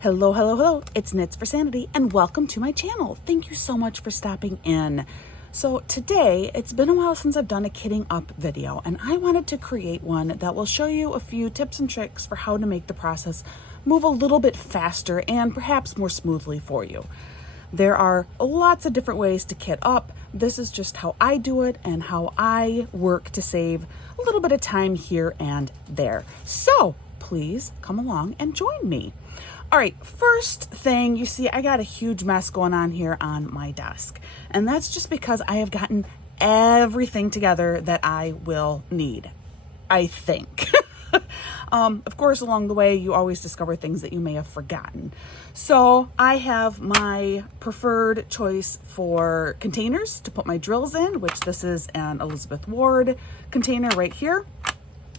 Hello, hello, hello. It's Knits for Sanity and welcome to my channel. Thank you so much for stopping in. So today, it's been a while since I've done a kitting up video and I wanted to create one that will show you a few tips and tricks for how to make the process move a little bit faster and perhaps more smoothly for you. There are lots of different ways to kit up. This is just how I do it and how I work to save a little bit of time here and there. So please come along and join me. All right, first thing, you see I got a huge mess going on here on my desk, and that's just because I have gotten everything together that I will need, I think. Of course, along the way, you always discover things that you may have forgotten. So I have my preferred choice for containers to put my drills in, which this is an Elizabeth Ward container right here.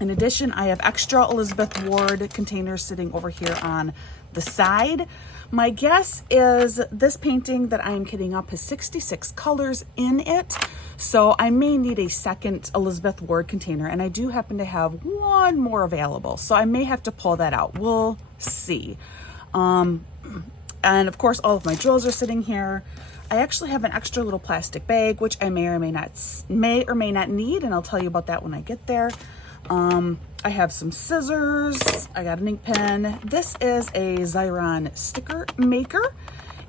In addition, I have extra Elizabeth Ward containers sitting over here on the side. My guess is this painting that I am kitting up has 66 colors in it, so I may need a second Elizabeth Ward container, and I do happen to have one more available, so I may have to pull that out. We'll see. And of course, all of my drills are sitting here. I actually have an extra little plastic bag, which I may or may not need, and I'll tell you about that when I get there. I have some scissors, I got an ink pen. This is a Xyron sticker maker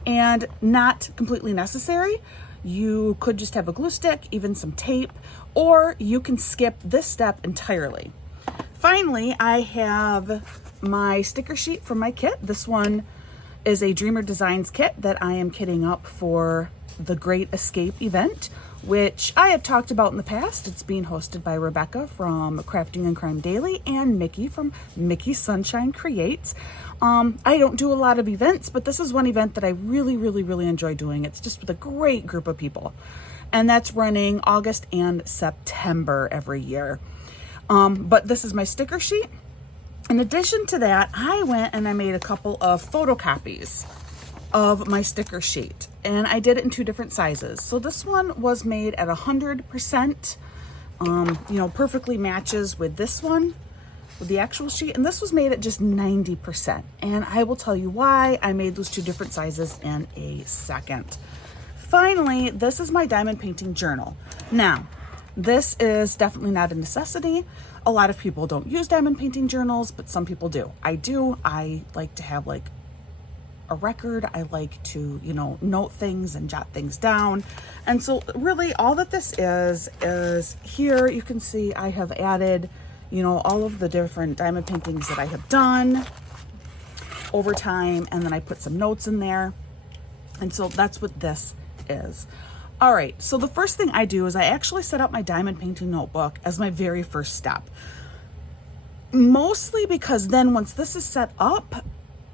and not completely necessary. You could just have a glue stick, even some tape, or you can skip this step entirely. Finally, I have my sticker sheet from my kit. This one is a Dreamer Designs kit that I am kitting up for the Great Escape event, which I have talked about in the past. It's being hosted by Rebecca from Crafting and Crime Daily and Mickey from Mickey Sunshine Creates. I don't do a lot of events, but this is one event that I really enjoy doing. It's just with a great group of people, and that's running August and September every year. But this is my sticker sheet. In addition to that, I went and I made a couple of photocopies of my sticker sheet, and I did it in two different sizes. So this one was made at 100%, perfectly matches with this one, with the actual sheet, and this was made at just 90%. And I will tell you why I made those two different sizes in a second. Finally, this is my diamond painting journal. Now, this is definitely not a necessity. A lot of people don't use diamond painting journals, but some people do. I do. I like to have like a record. I like to, note things and jot things down. And so really all that this is here you can see I have added, all of the different diamond paintings that I have done over time, and then I put some notes in there. And so that's what this is. All right, so the first thing I do is I actually set up my diamond painting notebook as my very first step. Mostly because then once this is set up,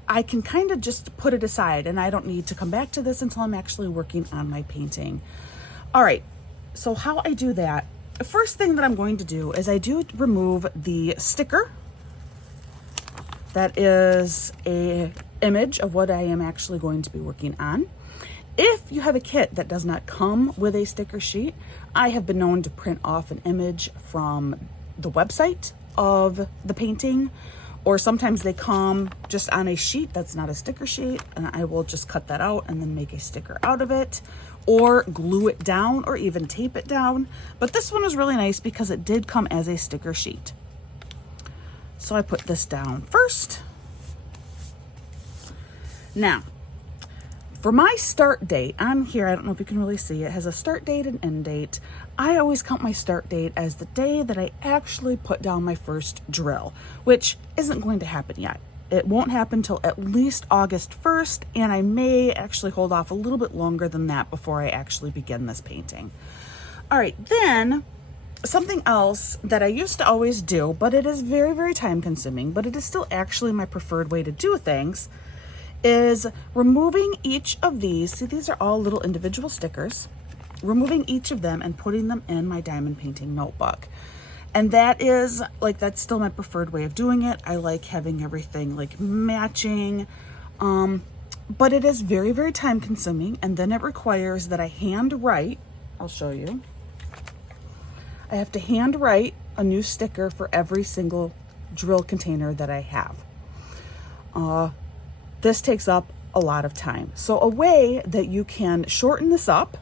I can kind of just put it aside and I don't need to come back to this until I'm actually working on my painting. All right, so how I do that, the first thing that I'm going to do is I do remove the sticker. That is a image of what I am actually going to be working on. If you have a kit that does not come with a sticker sheet, I have been known to print off an image from the website of the painting, or sometimes they come just on a sheet that's not a sticker sheet, and I will just cut that out and then make a sticker out of it, or glue it down, or even tape it down. But this one was really nice because it did come as a sticker sheet. So I put this down first. Now, for my start date on here, I don't know if you can really see, it has a start date and end date. I always count my start date as the day that I actually put down my first drill, which isn't going to happen yet. It won't happen till at least August 1st, and I may actually hold off a little bit longer than that before I actually begin this painting. All right, then something else that I used to always do, but it is very time consuming, but it is still actually my preferred way to do things, is removing each of these. See, these are all little individual stickers. Removing each of them and putting them in my diamond painting notebook. And that is that's still my preferred way of doing it. I like having everything like matching, but it is very time consuming, and then it requires that I hand write. I'll show you. I have to hand write a new sticker for every single drill container that I have. this takes up a lot of time. So a way that you can shorten this up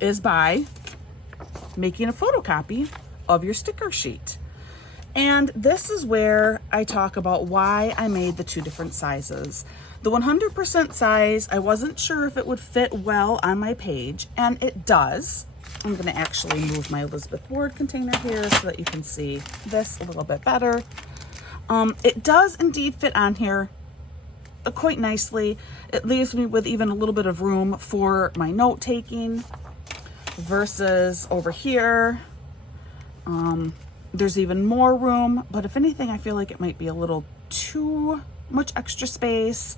is by making a photocopy of your sticker sheet. And this is where I talk about why I made the two different sizes. The 100% size, I wasn't sure if it would fit well on my page, and it does. I'm gonna actually move my Elizabeth Ward container here so that you can see this a little bit better. It does indeed fit on here quite nicely. It leaves me with even a little bit of room for my note taking versus over here. There's even more room, but if anything, I feel like it might be a little too much extra space.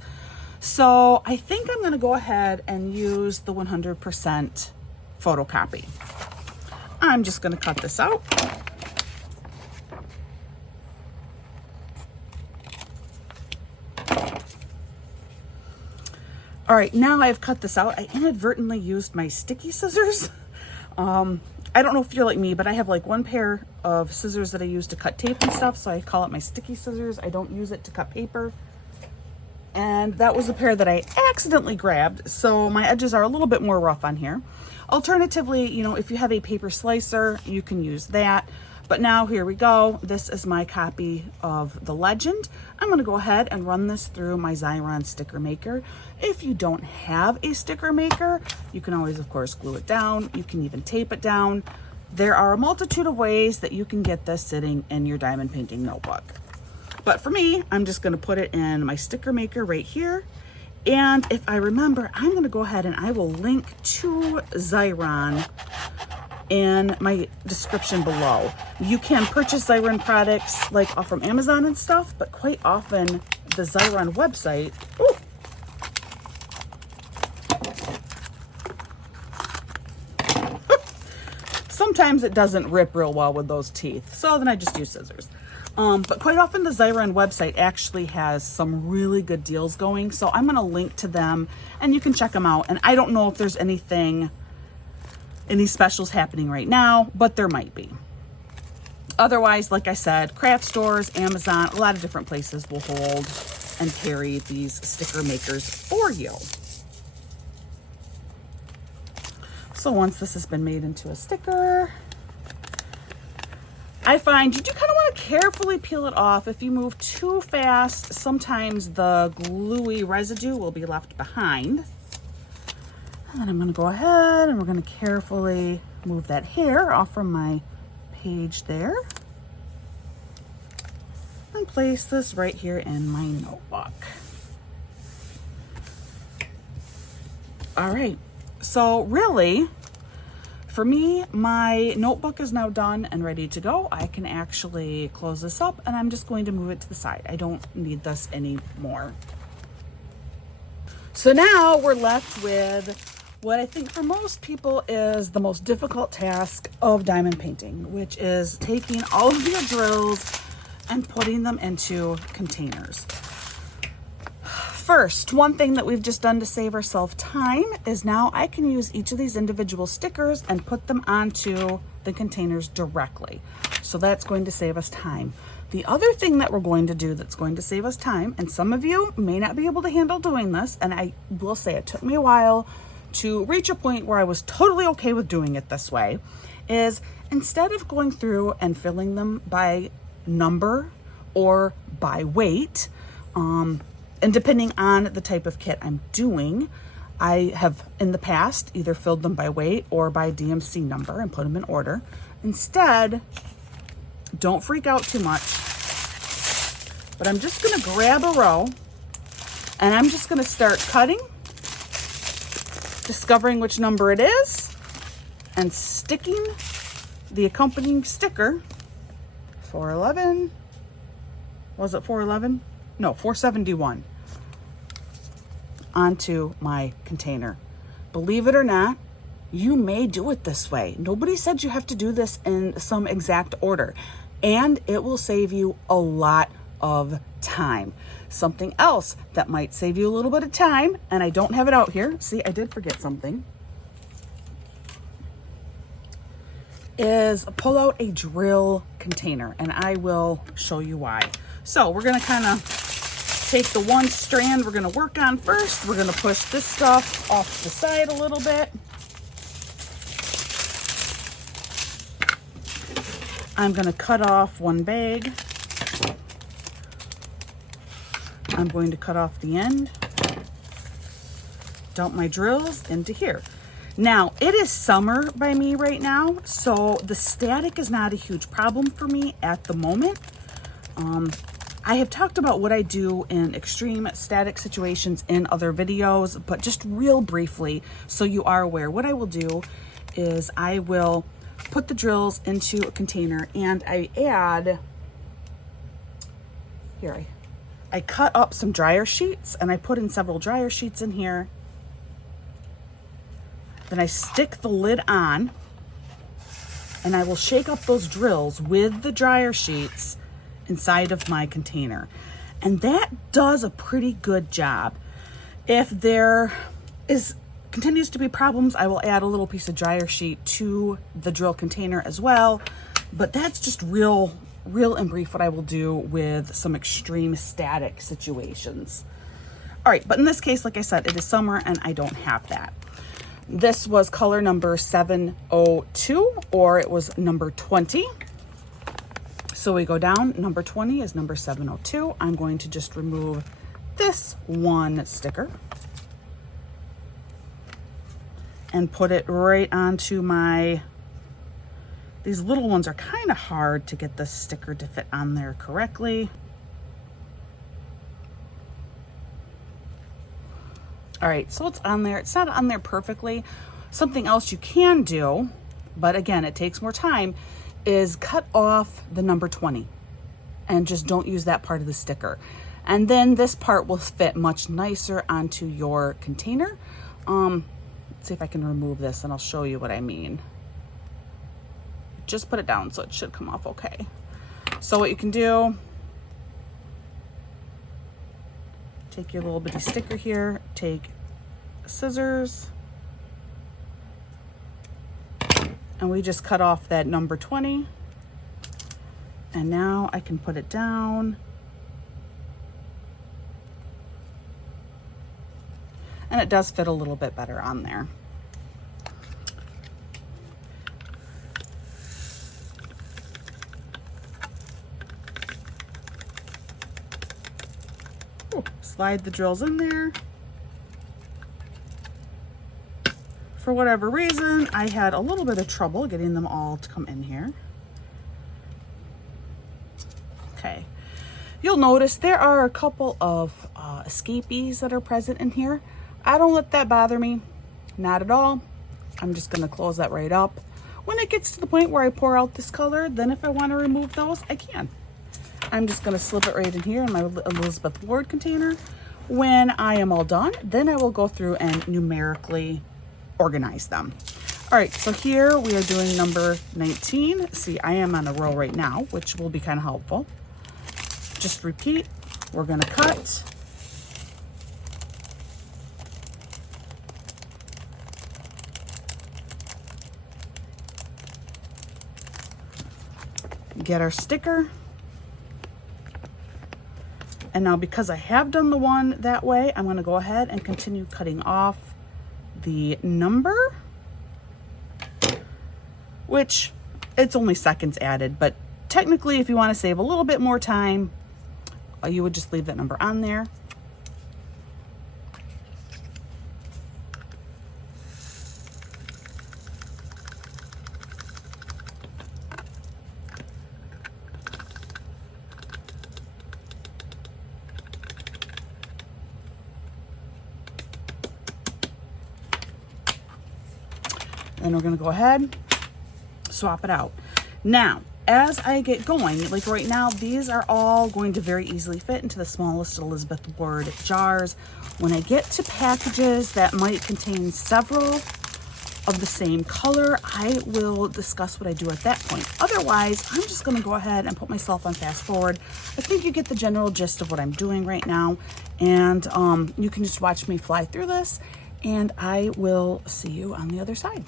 So I think I'm gonna go ahead and use the 100% photocopy. I'm just gonna cut this out. All right, now I've cut this out. I inadvertently used my sticky scissors. I don't know if you're like me, but I have like one pair of scissors that I use to cut tape and stuff, so I call it my sticky scissors. I don't use it to cut paper. And that was a pair that I accidentally grabbed, so my edges are a little bit more rough on here. Alternatively, you know, if you have a paper slicer, you can use that. But now here we go. This is my copy of the legend. I'm gonna go ahead and run this through my Xyron sticker maker. If you don't have a sticker maker, you can always, of course, glue it down. You can even tape it down. There are a multitude of ways that you can get this sitting in your diamond painting notebook. But for me, I'm just gonna put it in my sticker maker right here. And if I remember, I'm gonna go ahead and I will link to Xyron in my description below. You can purchase Xyron products like off from Amazon and stuff, but quite often the Xyron website, sometimes it doesn't rip real well with those teeth. So then I just use scissors. But quite often the Xyron website actually has some really good deals going. So I'm gonna link to them and you can check them out. And I don't know if there's any specials happening right now, but there might be. Otherwise, like I said, craft stores, Amazon, a lot of different places will hold and carry these sticker makers for you. So once this has been made into a sticker, I find you do kind of want to carefully peel it off. If you move too fast, sometimes the gluey residue will be left behind. And then I'm going to go ahead and we're going to carefully move that hair off from my page there and place this right here in my notebook. All right, so really, for me, my notebook is now done and ready to go. I can actually close this up and I'm just going to move it to the side. I don't need this anymore. So now we're left with what I think for most people is the most difficult task of diamond painting, which is taking all of your drills and putting them into containers. First, one thing that we've just done to save ourselves time is now I can use each of these individual stickers and put them onto the containers directly. So that's going to save us time. The other thing that we're going to do that's going to save us time, and some of you may not be able to handle doing this, and I will say it took me a while to reach a point where I was totally okay with doing it this way, is instead of going through and filling them by number or by weight, and depending on the type of kit I'm doing, I have in the past either filled them by weight or by DMC number and put them in order. Instead, don't freak out too much, but I'm just gonna grab a row and I'm just gonna start cutting, discovering which number it is, and sticking the accompanying sticker, 411, was it 411? No, 471, onto my container. Believe it or not, you may do it this way. Nobody said you have to do this in some exact order, and it will save you a lot of time. Something else that might save you a little bit of time, and I don't have it out here. See, I did forget something. Is pull out a drill container, and I will show you why. So we're gonna kind of take the one strand we're gonna work on first. We're gonna push this stuff off the side a little bit. I'm gonna cut off one bag. I'm going to cut off the end. Dump my drills into here. Now, it is summer by me right now, so the static is not a huge problem for me at the moment. I have talked about what I do in extreme static situations in other videos, but just real briefly, so you are aware, what I will do is I will put the drills into a container and I add, here, I cut up some dryer sheets and I put in several dryer sheets in here. Then I stick the lid on and I will shake up those drills with the dryer sheets inside of my container. And that does a pretty good job. If there continues to be problems, I will add a little piece of dryer sheet to the drill container as well. But that's just real in brief what I will do with some extreme static situations. All right, but in this case, like I said, it is summer and I don't have that. This was color number 702, or it was number 20. So we go down, number 20 is number 702. I'm going to just remove this one sticker and put it right onto my, these little ones are kind of hard to get the sticker to fit on there correctly. All right, so it's on there. It's not on there perfectly. Something else you can do, but again, it takes more time, is cut off the number 20 and just don't use that part of the sticker. And then this part will fit much nicer onto your container. Let's see if I can remove this and I'll show you what I mean. Just put it down so it should come off okay. So what you can do, take your little bitty sticker here, take scissors, and we just cut off that number 20. And now I can put it down. And it does fit a little bit better on there. Slide the drills in there. For whatever reason, I had a little bit of trouble getting them all to come in here. Okay. You'll notice there are a couple of escapees that are present in here. I don't let that bother me, not at all. I'm just gonna close that right up. When it gets to the point where I pour out this color, then if I wanna remove those, I can. I'm just gonna slip it right in here in my Elizabeth Ward container. When I am all done, then I will go through and numerically organize them. All right, so here we are doing number 19. See, I am on a roll right now, which will be kind of helpful. Just repeat, we're gonna cut. Get our sticker. And now because I have done the one that way, I'm gonna go ahead and continue cutting off the number, which it's only seconds added, but technically if you wanna save a little bit more time, you would just leave that number on there. And we're gonna go ahead, swap it out. Now, as I get going, like right now, these are all going to very easily fit into the smallest Elizabeth Ward jars. When I get to packages that might contain several of the same color, I will discuss what I do at that point. Otherwise, I'm just gonna go ahead and put myself on fast forward. I think you get the general gist of what I'm doing right now. And you can just watch me fly through this and I will see you on the other side.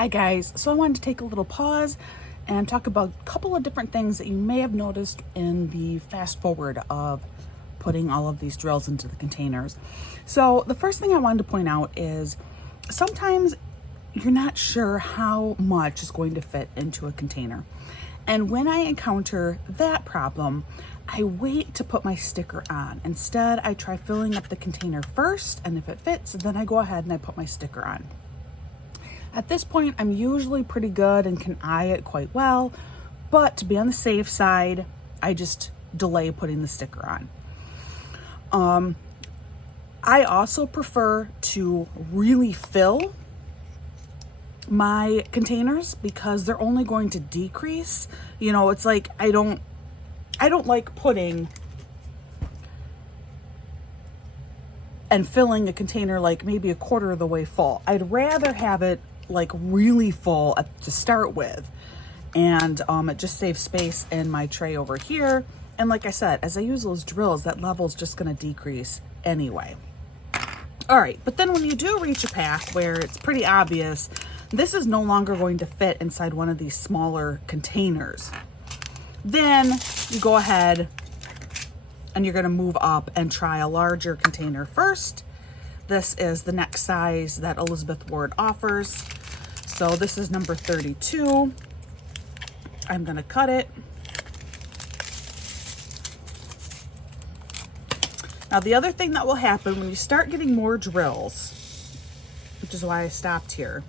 Hi guys, so I wanted to take a little pause and talk about a couple of different things that you may have noticed in the fast forward of putting all of these drills into the containers. So the first thing I wanted to point out is sometimes you're not sure how much is going to fit into a container. And when I encounter that problem, I wait to put my sticker on. Instead, I try filling up the container first, and if it fits, then I go ahead and I put my sticker on. At this point, I'm usually pretty good and can eye it quite well, but to be on the safe side, I just delay putting the sticker on. I also prefer to really fill my containers because they're only going to decrease. You know, it's like I don't like putting and filling a container like maybe a quarter of the way full. I'd rather have it like really full to start with, and it just saves space in my tray over here. And like I said, as I use those drills, that level is just going to decrease anyway. All right, but then when you do reach a pack where it's pretty obvious this is no longer going to fit inside one of these smaller containers, then you go ahead and you're going to move up and try a larger container first. This is the next size that Elizabeth Ward offers. So this is number 32. I'm going to cut it. Now the other thing that will happen when you start getting more drills, which is why I stopped here,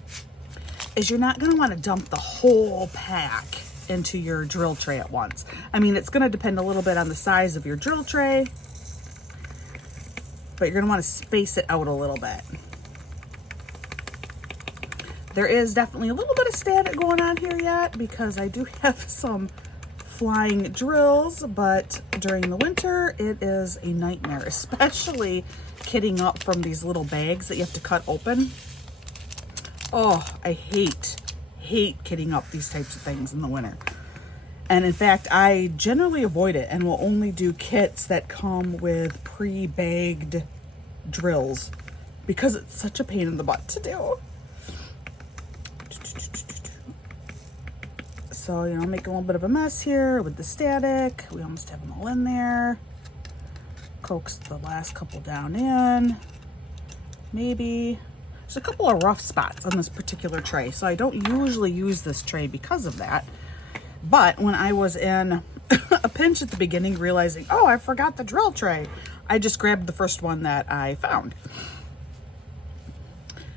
is you're not going to want to dump the whole pack into your drill tray at once. I mean, it's going to depend a little bit on the size of your drill tray, but you're going to want to space it out a little bit. There is definitely a little bit of static going on here yet because I do have some flying drills, but during the winter it is a nightmare, especially kitting up from these little bags that you have to cut open. Oh, I hate kitting up these types of things in the winter. And in fact, I generally avoid it and will only do kits that come with pre-bagged drills because it's such a pain in the butt to do. So, you know, make a little bit of a mess here with the static. We almost have them all in there. Coax the last couple down in. Maybe. There's a couple of rough spots on this particular tray, so I don't usually use this tray because of that. But when I was in a pinch at the beginning, realizing, oh, I forgot the drill tray, I just grabbed the first one that I found.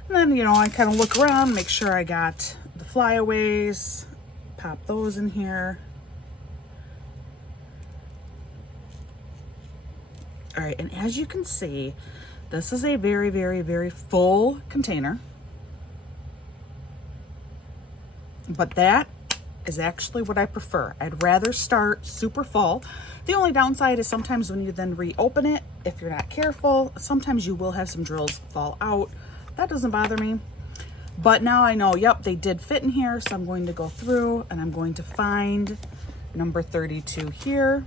And then, you know, I kind of look around, make sure I got the flyaways, pop those in here. All right, and as you can see, this is a very, very, very full container. But that is actually what I prefer. I'd rather start super full. The only downside is sometimes when you then reopen it, if you're not careful, sometimes you will have some drills fall out. That doesn't bother me. But now I know, yep, they did fit in here, so I'm going to go through and I'm going to find number 32 here.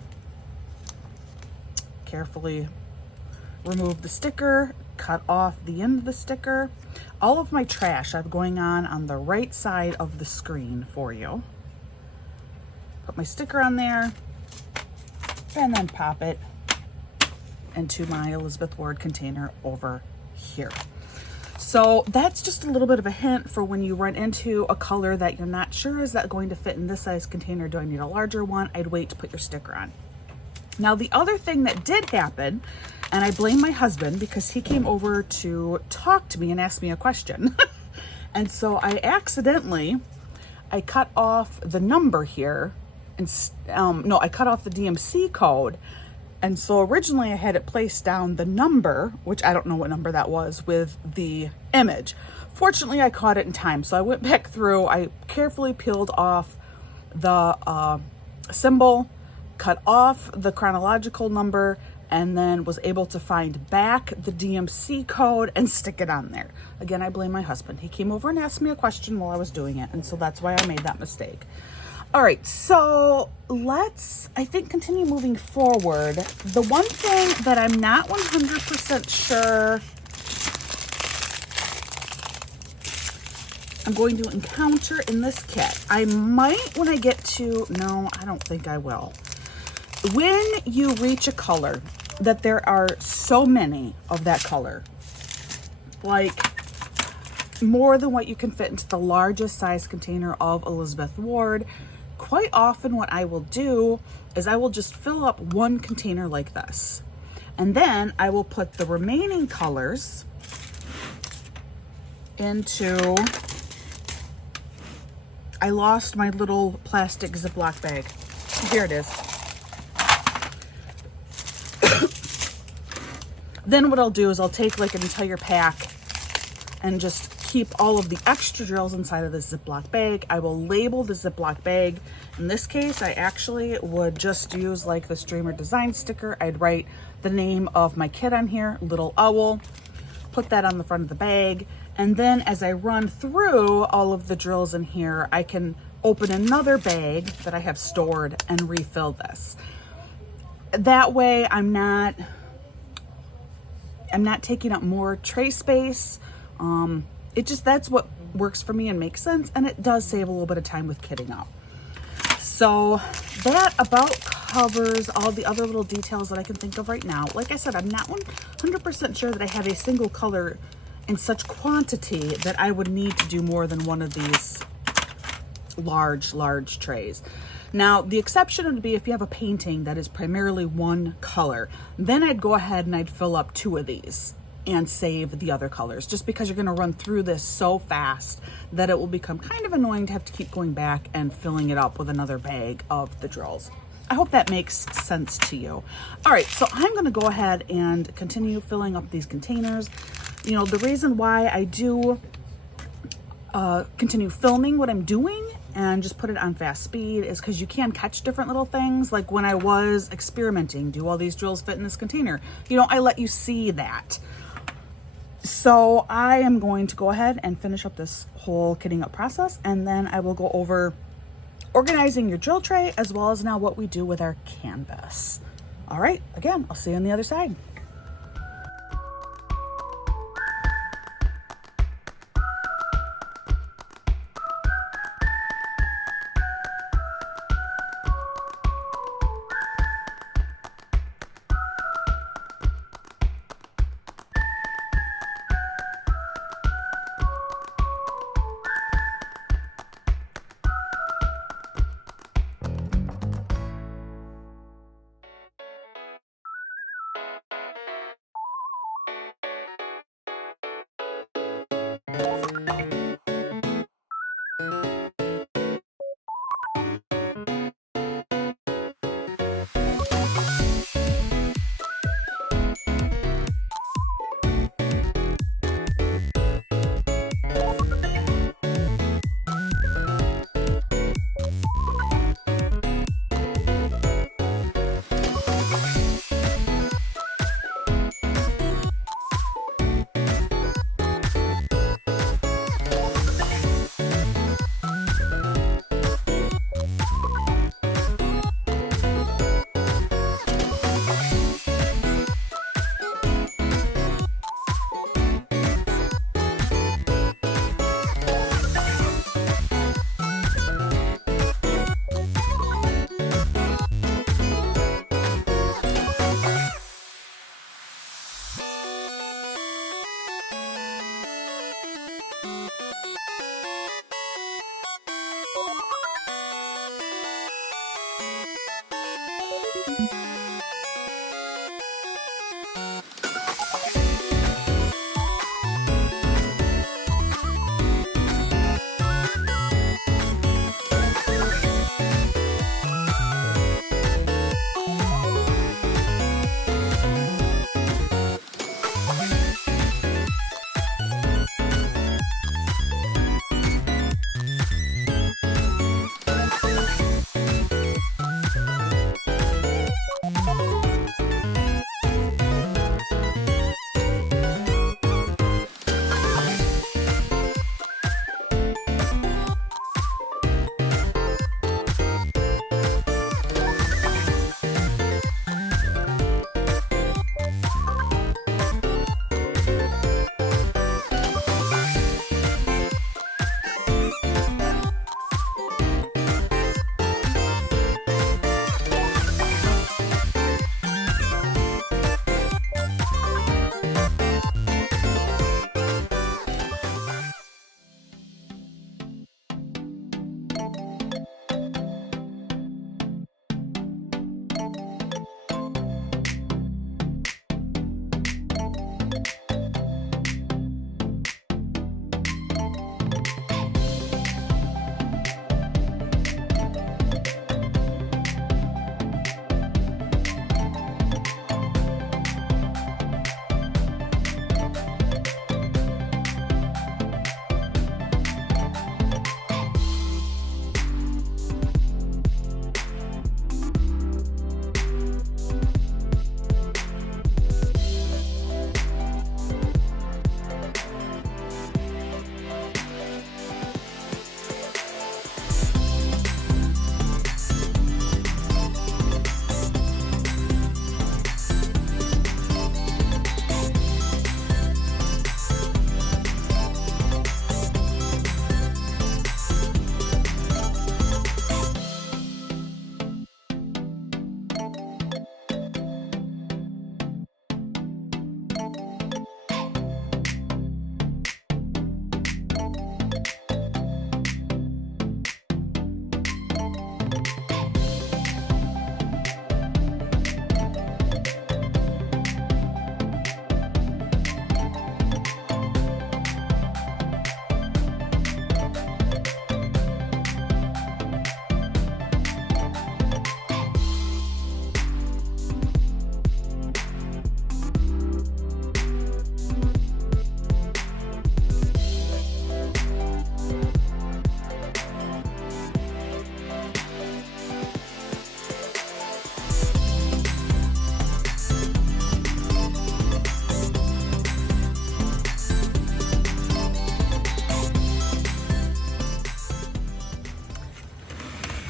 Carefully remove the sticker, cut off the end of the sticker. All of my trash I have going on the right side of the screen for you. Put my sticker on there and then pop it into my Elizabeth Ward container over here. So that's just a little bit of a hint for when you run into a color that you're not sure, is that going to fit in this size container? Do I need a larger one? I'd wait to put your sticker on. Now, the other thing that did happen, and I blame my husband because he came over to talk to me and ask me a question. And so I cut off the number here. And no, I cut off the DMC code. And so originally I had it placed down the number, which I don't know what number that was, with the image. Fortunately, I caught it in time. So I went back through, I carefully peeled off the symbol, cut off the chronological number, and then was able to find back the DMC code and stick it on there. Again, I blame my husband. He came over and asked me a question while I was doing it, and so that's why I made that mistake. All right, so let's, I think, continue moving forward. The one thing that I'm not 100% sure I'm going to encounter in this kit. I might, when I get to, no, I don't think I will. When you reach a color that there are so many of that color, like more than what you can fit into the largest size container of Elizabeth Ward, quite often what I will do is I will just fill up one container like this. And then I will put the remaining colors into, I lost my little plastic Ziploc bag. Here it is. Then what I'll do is I'll take like an entire pack and just keep all of the extra drills inside of this Ziploc bag. I will label the Ziploc bag. In this case, I actually would just use like the Streamer Design sticker. I'd write the name of my kit on here, Little Owl, put that on the front of the bag. And then as I run through all of the drills in here, I can open another bag that I have stored and refill this. That way I'm not taking up more tray space. That's what works for me and makes sense, and it does save a little bit of time with kitting up. So that about covers all the other little details that I can think of right now. Like I said, I'm not 100% sure that I have a single color in such quantity that I would need to do more than one of these large trays. Now, the exception would be if you have a painting that is primarily one color, then I'd go ahead and I'd fill up 2 of these and save the other colors, just because you're going to run through this so fast that it will become kind of annoying to have to keep going back and filling it up with another bag of the drills. I hope that makes sense to you. All right, so I'm going to go ahead and continue filling up these containers. You know, the reason why I do continue filming what I'm doing and just put it on fast speed is because you can catch different little things. Like when I was experimenting, do all these drills fit in this container? You know, I let you see that. So I am going to go ahead and finish up this whole kitting up process, and then I will go over organizing your drill tray as well as now what we do with our canvas. All right, again, I'll see you on the other side.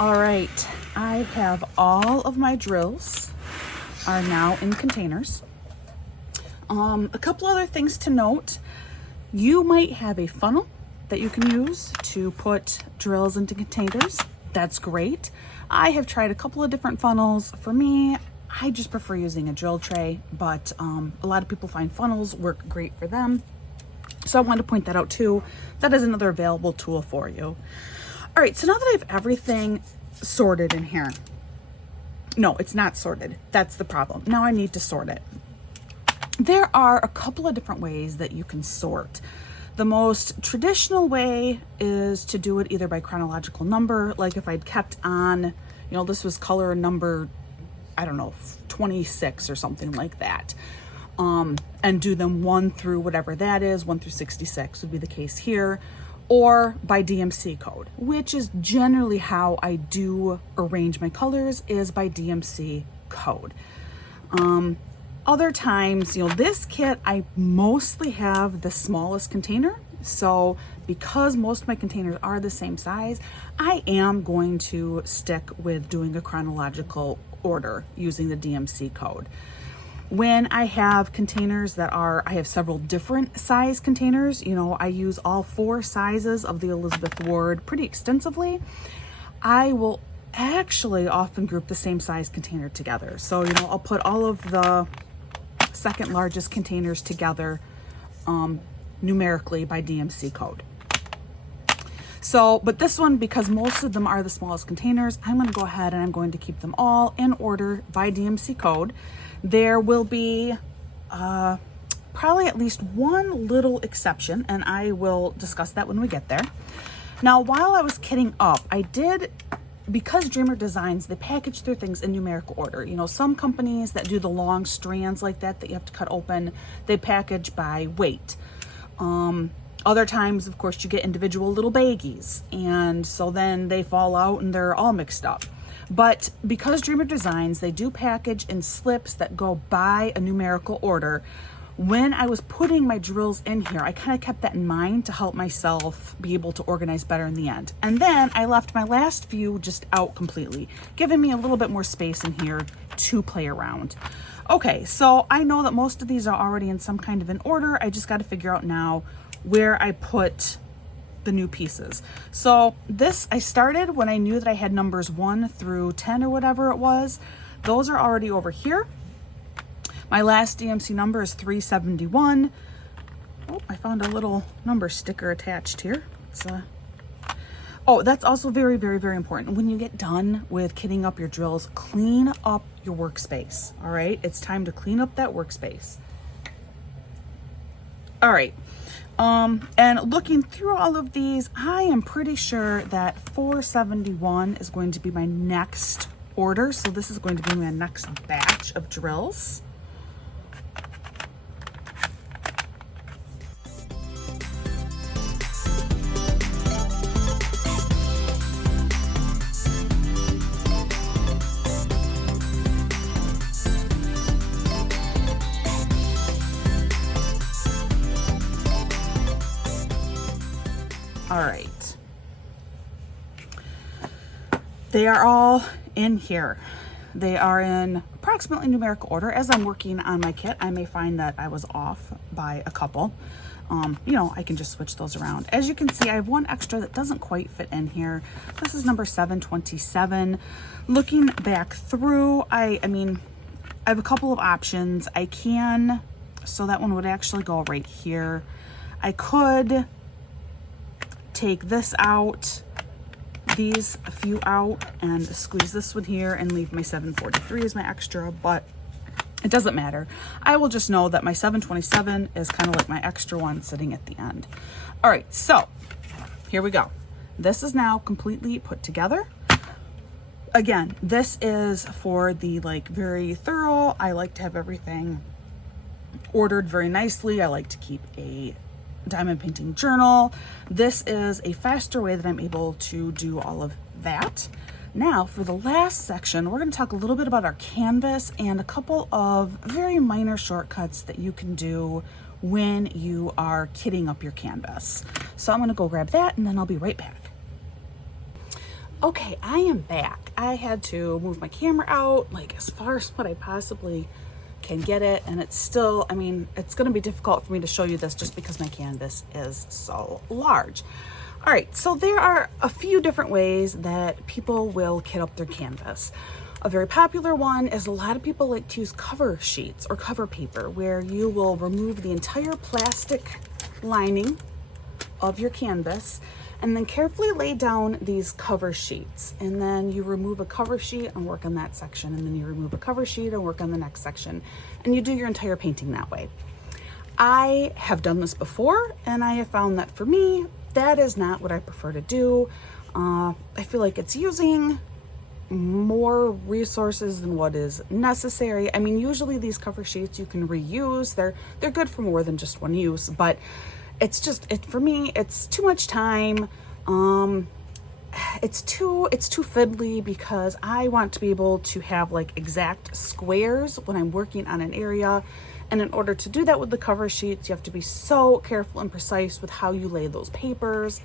All right, I have all of my drills are now in containers. A couple other things to note. You might have a funnel that you can use to put drills into containers. That's great. I have tried a couple of different funnels. For me, I just prefer using a drill tray, but a lot of people find funnels work great for them. So I wanted to point that out too. That is another available tool for you. All right, so now that I have everything sorted in here. No, it's not sorted. That's the problem. Now I need to sort it. There are a couple of different ways that you can sort. The most traditional way is to do it either by chronological number, like if I'd kept on, this was color number, I don't know, 26 or something like that. And do them 1 through whatever that is, 1 through 66 would be the case here, or by DMC code, which is generally how I do arrange my colors, is by DMC code. Other times, this kit, I mostly have the smallest container. So because most of my containers are the same size, I am going to stick with doing a chronological order using the DMC code. When I have containers that I have several different size containers, I use all 4 sizes of the Elizabeth Ward pretty extensively. I will actually often group the same size container together. So, I'll put all of the second largest containers together numerically by DMC code. So, but this one, because most of them are the smallest containers, I'm going to go ahead and I'm going to keep them all in order by DMC code. There will be probably at least one little exception, and I will discuss that when we get there. Now, while I was kitting up, because Dreamer Designs, they package their things in numerical order. Some companies that do the long strands like that you have to cut open, they package by weight. Other times, of course, you get individual little baggies, and so then they fall out and they're all mixed up. But because Dreamer Designs, they do package in slips that go by a numerical order. When I was putting my drills in here, I kind of kept that in mind to help myself be able to organize better in the end. And then I left my last few just out completely, giving me a little bit more space in here to play around. Okay, so I know that most of these are already in some kind of an order. I just got to figure out now where I put the new pieces. So this, I started when I knew that I had numbers 1 through 10 or whatever it was. Those are already over here. My last DMC number is 371. Oh, I found a little number sticker attached here. Oh, that's also very, very, very important. When you get done with kitting up your drills, clean up your workspace. All right, it's time to clean up that workspace. All right. And looking through all of these, I am pretty sure that 471 is going to be my next order. So this is going to be my next batch of drills. All right, they are all in here. They are in approximately numerical order. As I'm working on my kit, I may find that I was off by a couple. I can just switch those around. As you can see, I have one extra that doesn't quite fit in here. This is number 727. Looking back through, I have a couple of options. So that one would actually go right here. I could take this out, these a few out, and squeeze this one here and leave my 743 as my extra, but it doesn't matter. I will just know that my 727 is kind of like my extra one sitting at the end. All right, so here we go. This is now completely put together. Again, this is for the very thorough. I like to have everything ordered very nicely. I like to keep a diamond painting journal. This is a faster way that I'm able to do all of that. Now for the last section, we're going to talk a little bit about our canvas and a couple of very minor shortcuts that you can do when you are kitting up your canvas. So I'm going to go grab that and then I'll be right back. Okay, I am back. I had to move my camera out like as far as what I possibly can get it, and it's still, I mean, it's going to be difficult for me to show you this just because my canvas is so large. All right, so there are a few different ways that people will kit up their canvas. A very popular one is a lot of people like to use cover sheets or cover paper, where you will remove the entire plastic lining of your canvas and then carefully lay down these cover sheets, and then you remove a cover sheet and work on that section, and then you remove a cover sheet and work on the next section, and you do your entire painting that way. I have done this before, and I have found that for me, that is not what I prefer to do. I feel like it's using more resources than what is necessary. I mean, usually these cover sheets you can reuse. They're good for more than just one use, but it's just, for me, it's too much time. It's too fiddly, because I want to be able to have like exact squares when I'm working on an area. And in order to do that with the cover sheets, you have to be so careful and precise with how you lay those papers.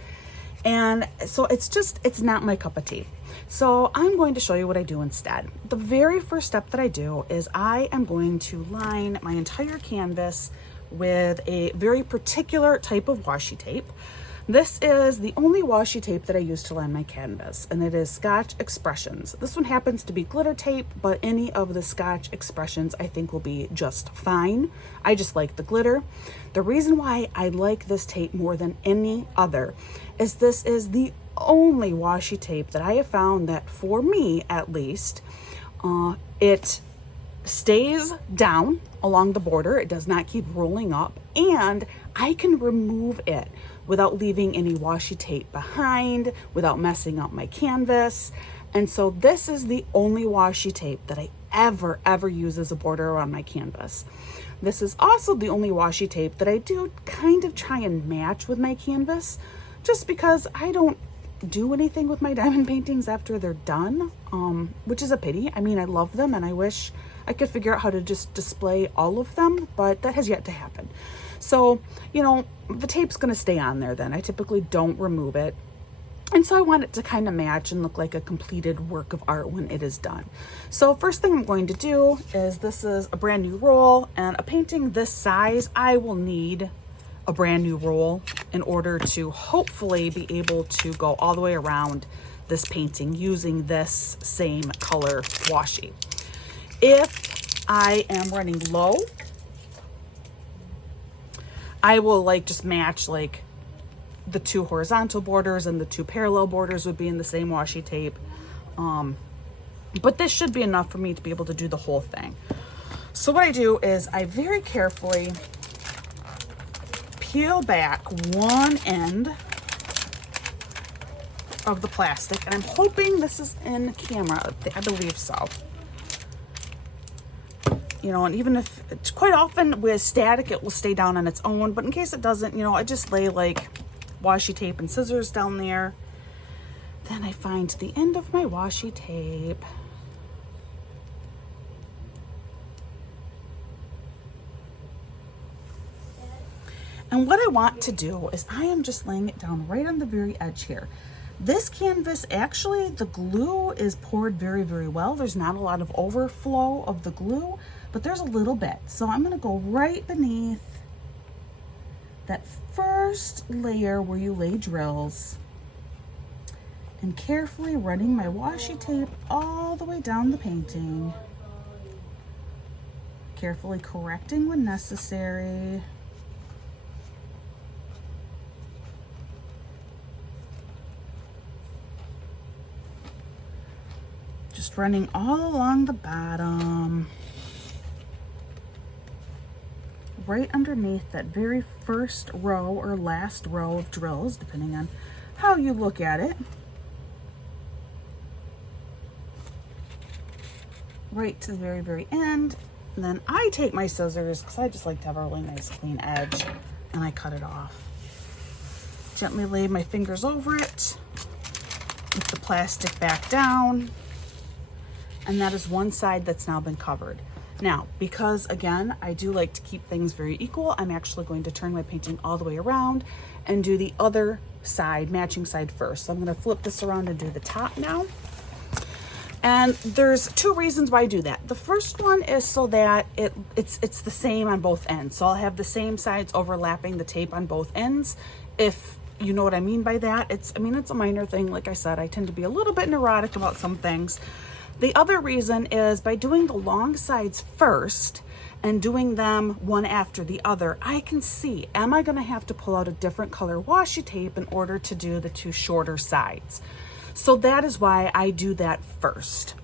And so it's not my cup of tea. So I'm going to show you what I do instead. The very first step that I do is I am going to line my entire canvas with a very particular type of washi tape. This is the only washi tape that I use to line my canvas, and it is Scotch Expressions. This one happens to be glitter tape, but any of the Scotch Expressions I think will be just fine. I just like the glitter. The reason why I like this tape more than any other is this is the only washi tape that I have found that, for me at least, it stays down along the border. It does not keep rolling up, and I can remove it without leaving any washi tape behind, without messing up my canvas. And so this is the only washi tape that I ever use as a border around my canvas. This is also the only washi tape that I do kind of try and match with my canvas, just because I don't do anything with my diamond paintings after they're done, which is a pity. I mean, I love them, and I wish I could figure out how to just display all of them, but that has yet to happen. So, you know, the tape's going to stay on there then. I typically don't remove it. And so I want it to kind of match and look like a completed work of art when it is done. So first thing I'm going to do is, this is a brand new roll, and a painting this size, I will need a brand new roll in order to hopefully be able to go all the way around this painting using this same color washi. If I am running low, I will like just match like the two horizontal borders, and the two parallel borders would be in the same washi tape. But this should be enough for me to be able to do the whole thing. So what I do is I very carefully peel back one end of the plastic, and I'm hoping this is in camera. I believe so. You know, and even if it's quite often with static, it will stay down on its own, but in case it doesn't, you know, I just lay like washi tape and scissors down there. Then I find the end of my washi tape. And what I want to do is I am just laying it down right on the very edge here. This canvas, actually, the glue is poured very well. There's not a lot of overflow of the glue, but there's a little bit. So I'm going to go right beneath that first layer where you lay drills, and carefully running my washi tape all the way down the painting, carefully correcting when necessary. Just running all along the bottom, right underneath that very first row or last row of drills, depending on how you look at it. Right to the very end. And then I take my scissors, because I just like to have a really nice clean edge, and I cut it off. Gently lay my fingers over it, with the plastic back down. And that is one side that's now been covered. Now, because again, I do like to keep things very equal, I'm actually going to turn my painting all the way around and do the other side, matching side first. So I'm gonna flip this around and do the top now. And there's two reasons why I do that. The first one is so that it's the same on both ends. So I'll have the same sides overlapping the tape on both ends. If you know what I mean by that. It's a minor thing. Like I said, I tend to be a little bit neurotic about some things. The other reason is by doing the long sides first and doing them one after the other, I can see, am I gonna have to pull out a different color washi tape in order to do the two shorter sides? So that is why I do that first.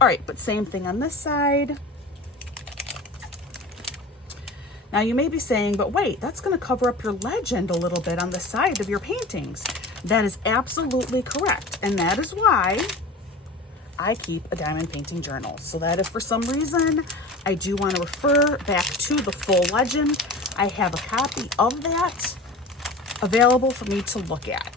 All right, but same thing on this side. Now you may be saying, but wait, that's gonna cover up your legend a little bit on the side of your paintings. That is absolutely correct. And that is why I keep a diamond painting journal. So that if for some reason I do want to refer back to the full legend, I have a copy of that available for me to look at.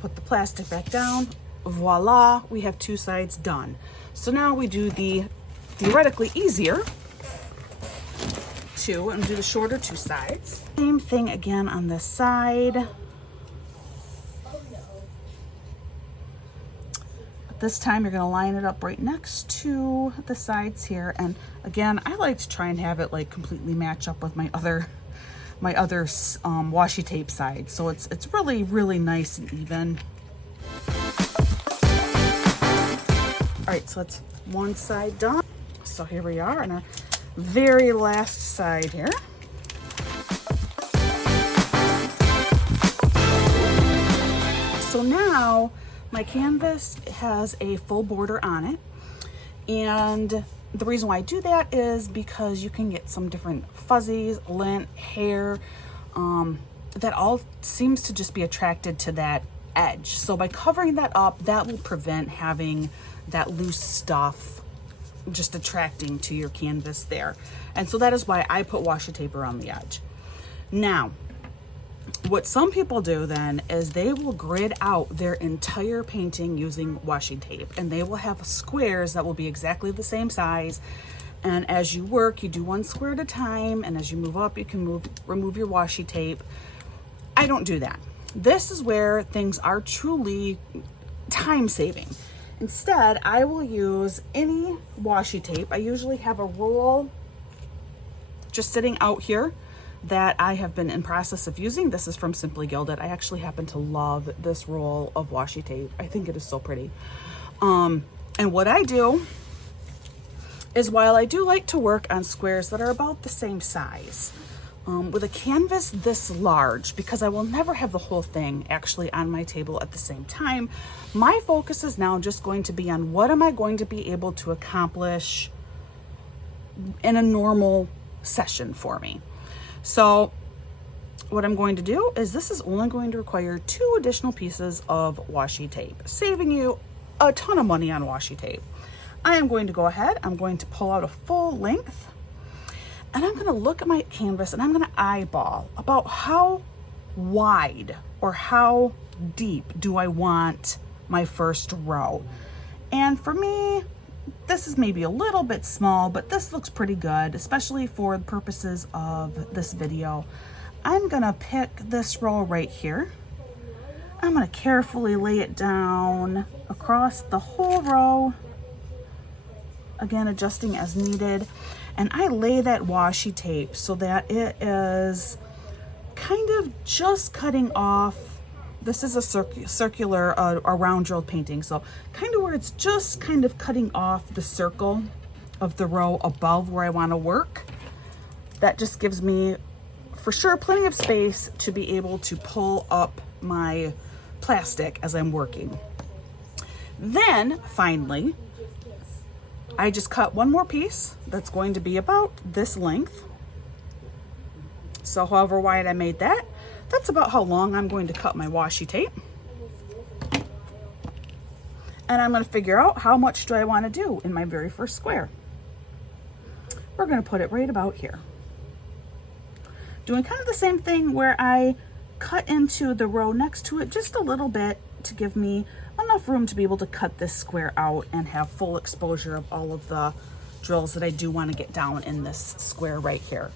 Put the plastic back down. Voila, we have two sides done. So now we do the theoretically easier two and do the shorter two sides. Same thing again on this side. But this time you're going to line it up right next to the sides here. And again, I like to try and have it like completely match up with my other washi tape side. So it's really, really nice and even. All right, so that's one side done. So here we are on our very last side here. So now my canvas has a full border on it. And the reason why I do that is because you can get some different fuzzies, lint, hair, that all seems to just be attracted to that edge. So by covering that up, that will prevent having that loose stuff just attracting to your canvas there. And so that is why I put washi tape around the edge. Now, what some people do then is they will grid out their entire painting using washi tape, and they will have squares that will be exactly the same size. And as you work, you do one square at a time, and as you move up, you can remove your washi tape. I don't do that. This is where things are truly time-saving. Instead, I will use any washi tape. I usually have a roll just sitting out here that I have been in process of using. This is from Simply Gilded. I actually happen to love this roll of washi tape. I think it is so pretty. And what I do is, while I do like to work on squares that are about the same size, with a canvas this large, because I will never have the whole thing actually on my table at the same time, my focus is now just going to be on what am I going to be able to accomplish in a normal session for me. So what I'm going to do is, this is only going to require 2 additional pieces of washi tape, saving you a ton of money on washi tape. I am going to go ahead, I'm going to pull out a full length, and I'm gonna look at my canvas and I'm gonna eyeball about how wide or how deep do I want my first row. And for me, this is maybe a little bit small, but this looks pretty good, especially for the purposes of this video. I'm gonna pick this row right here. I'm gonna carefully lay it down across the whole row, again adjusting as needed. And I lay that washi tape so that it is kind of just cutting off. This is a circular, a round drilled painting. So kind of where it's just kind of cutting off the circle of the row above where I want to work. That just gives me, for sure, plenty of space to be able to pull up my plastic as I'm working. Then finally, I just cut one more piece that's going to be about this length. So however wide I made that, that's about how long I'm going to cut my washi tape. And I'm going to figure out how much do I want to do in my very first square. We're going to put it right about here. Doing kind of the same thing where I cut into the row next to it just a little bit to give me enough room to be able to cut this square out and have full exposure of all of the drills that I do want to get down in this square right here.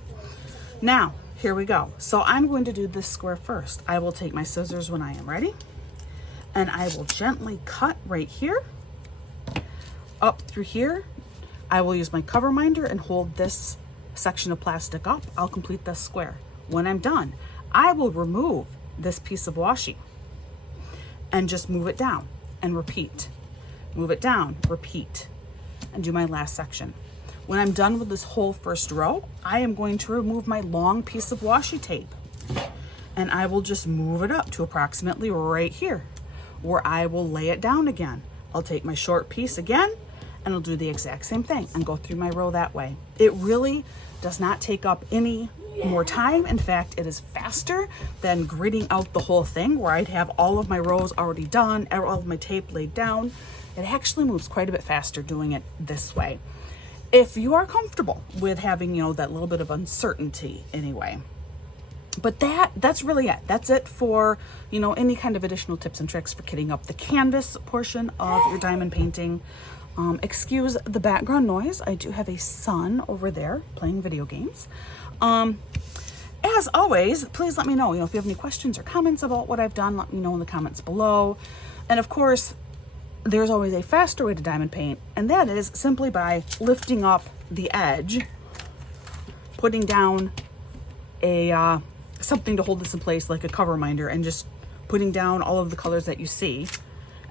Now, here we go. So I'm going to do this square first. I will take my scissors when I am ready, and I will gently cut right here, up through here. I will use my cover minder and hold this section of plastic up. I'll complete this square. When I'm done, I will remove this piece of washi and just move it down and repeat. Move it down, repeat, and do my last section. When I'm done with this whole first row, I am going to remove my long piece of washi tape, and I will just move it up to approximately right here, where I will lay it down again. I'll take my short piece again, and I'll do the exact same thing and go through my row that way. It really does not take up any more time. In fact, it is faster than gridding out the whole thing, where I'd have all of my rows already done, all of my tape laid down. It actually moves quite a bit faster doing it this way, if you are comfortable with having, you know, that little bit of uncertainty anyway. But that's really it. That's it for, you know, any kind of additional tips and tricks for kitting up the canvas portion of your diamond painting. Excuse the background noise. I do have a son over there playing video games. As always, please let me know, if you have any questions or comments about what I've done. Let me know in the comments below. And of course, there's always a faster way to diamond paint, and that is simply by lifting up the edge, putting down a something to hold this in place, like a cover minder, and just putting down all of the colors that you see,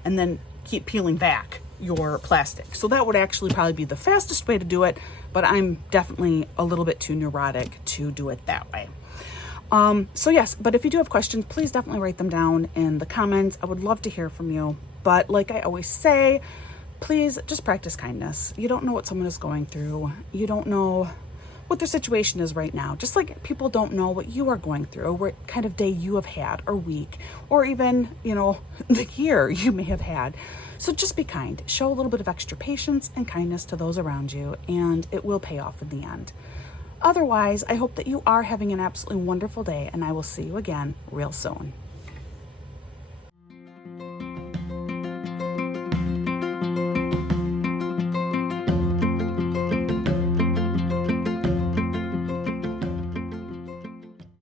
and then keep peeling back your plastic. So that would actually probably be the fastest way to do it, but I'm definitely a little bit too neurotic to do it that way. So yes, but if you do have questions, please definitely write them down in the comments. I would love to hear from you. But like I always say, please just practice kindness. You don't know what someone is going through. You don't know what their situation is right now. Just like people don't know what you are going through, or what kind of day you have had, or week, or even, the year you may have had. So just be kind. Show a little bit of extra patience and kindness to those around you, and it will pay off in the end. Otherwise, I hope that you are having an absolutely wonderful day, and I will see you again real soon.